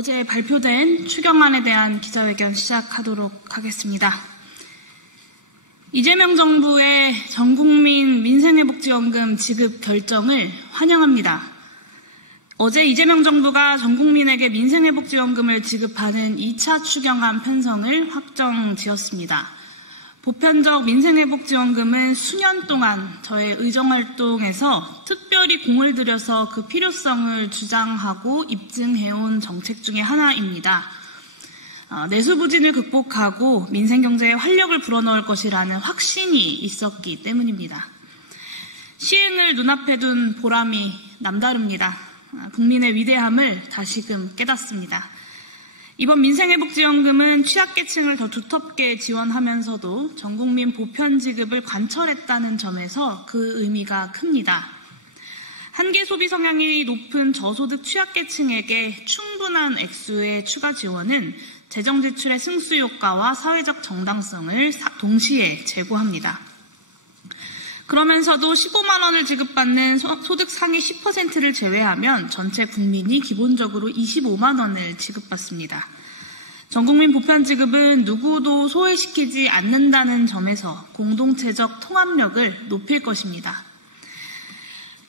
어제 발표된 추경안에 대한 기자회견 시작하도록 하겠습니다. 이재명 정부의 전국민 민생회복지원금 지급 결정을 환영합니다. 어제 이재명 정부가 전국민에게 민생회복지원금을 지급하는 2차 추경안 편성을 확정지었습니다. 보편적 민생회복지원금은 수년 동안 저의 의정활동에서 특별히 공을 들여서 그 필요성을 주장하고 입증해온 정책 중에 하나입니다. 내수부진을 극복하고 민생경제에 활력을 불어넣을 것이라는 확신이 있었기 때문입니다. 시행을 눈앞에 둔 보람이 남다릅니다. 국민의 위대함을 다시금 깨닫습니다. 이번 민생회복지원금은 취약계층을 더 두텁게 지원하면서도 전국민 보편 지급을 관철했다는 점에서 그 의미가 큽니다. 한계 소비 성향이 높은 저소득 취약계층에게 충분한 액수의 추가 지원은 재정 지출의 승수 효과와 사회적 정당성을 동시에 제고합니다. 그러면서도 15만 원을 지급받는 소득 상위 10%를 제외하면 전체 국민이 기본적으로 25만 원을 지급받습니다. 전국민 보편 지급은 누구도 소외시키지 않는다는 점에서 공동체적 통합력을 높일 것입니다.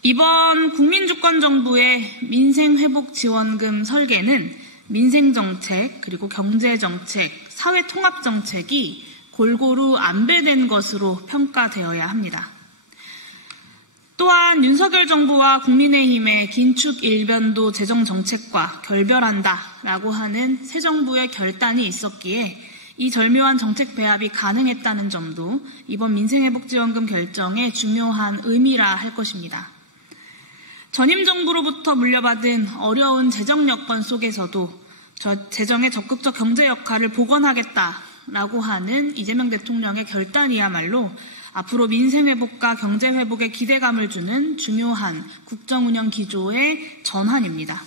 이번 국민주권정부의 민생회복지원금 설계는 민생정책, 그리고 경제정책, 사회통합정책이 골고루 안배된 것으로 평가되어야 합니다. 또한 윤석열 정부와 국민의힘의 긴축 일변도 재정정책과 결별한다라고 하는 새 정부의 결단이 있었기에 이 절묘한 정책 배합이 가능했다는 점도 이번 민생회복지원금 결정의 중요한 의미라 할 것입니다. 전임 정부로부터 물려받은 어려운 재정 여건 속에서도 재정의 적극적 경제 역할을 복원하겠다라고 하는 이재명 대통령의 결단이야말로 앞으로 민생회복과 경제회복에 기대감을 주는 중요한 국정운영 기조의 전환입니다.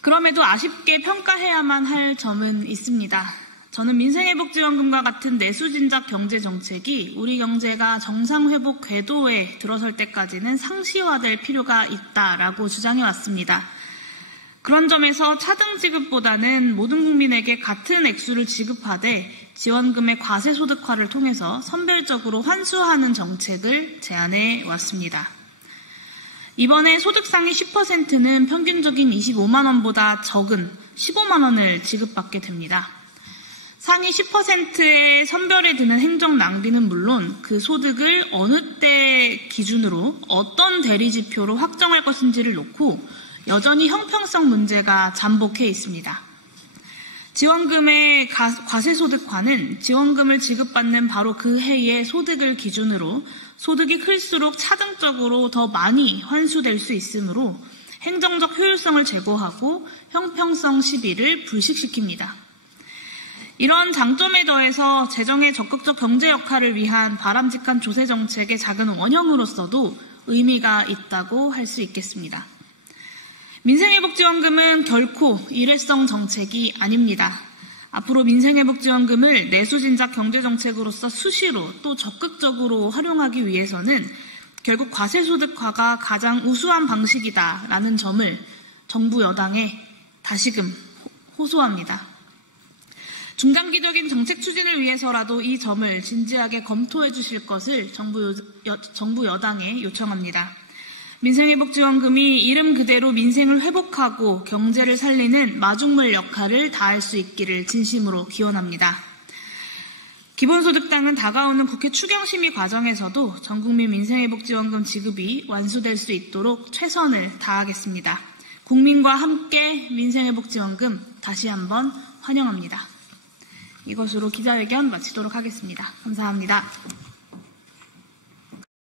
그럼에도 아쉽게 평가해야만 할 점은 있습니다. 저는 민생회복지원금과 같은 내수진작 경제정책이 우리 경제가 정상회복 궤도에 들어설 때까지는 상시화될 필요가 있다라고 주장해왔습니다. 그런 점에서 차등 지급보다는 모든 국민에게 같은 액수를 지급하되 지원금의 과세소득화를 통해서 선별적으로 환수하는 정책을 제안해 왔습니다. 이번에 소득 상위 10%는 평균적인 25만 원보다 적은 15만 원을 지급받게 됩니다. 상위 10%의 선별에 드는 행정 낭비는 물론 그 소득을 어느 때 기준으로 어떤 대리지표로 확정할 것인지를 놓고 여전히 형평성 문제가 잠복해 있습니다. 지원금의 과세소득화는 지원금을 지급받는 바로 그 해의 소득을 기준으로 소득이 클수록 차등적으로 더 많이 환수될 수 있으므로 행정적 효율성을 제고하고 형평성 시비를 불식시킵니다. 이런 장점에 더해서 재정의 적극적 경제 역할을 위한 바람직한 조세 정책의 작은 원형으로서도 의미가 있다고 할 수 있겠습니다. 민생회복지원금은 결코 일회성 정책이 아닙니다. 앞으로 민생회복지원금을 내수진작 경제정책으로서 수시로 또 적극적으로 활용하기 위해서는 결국 과세소득화가 가장 우수한 방식이다라는 점을 정부 여당에 다시금 호소합니다. 중장기적인 정책 추진을 위해서라도 이 점을 진지하게 검토해 주실 것을 정부 여당에 요청합니다. 민생회복지원금이 이름 그대로 민생을 회복하고 경제를 살리는 마중물 역할을 다할 수 있기를 진심으로 기원합니다. 기본소득당은 다가오는 국회 추경심의 과정에서도 전국민 민생회복지원금 지급이 완수될 수 있도록 최선을 다하겠습니다. 국민과 함께 민생회복지원금 다시 한번 환영합니다. 이것으로 기자회견 마치도록 하겠습니다. 감사합니다.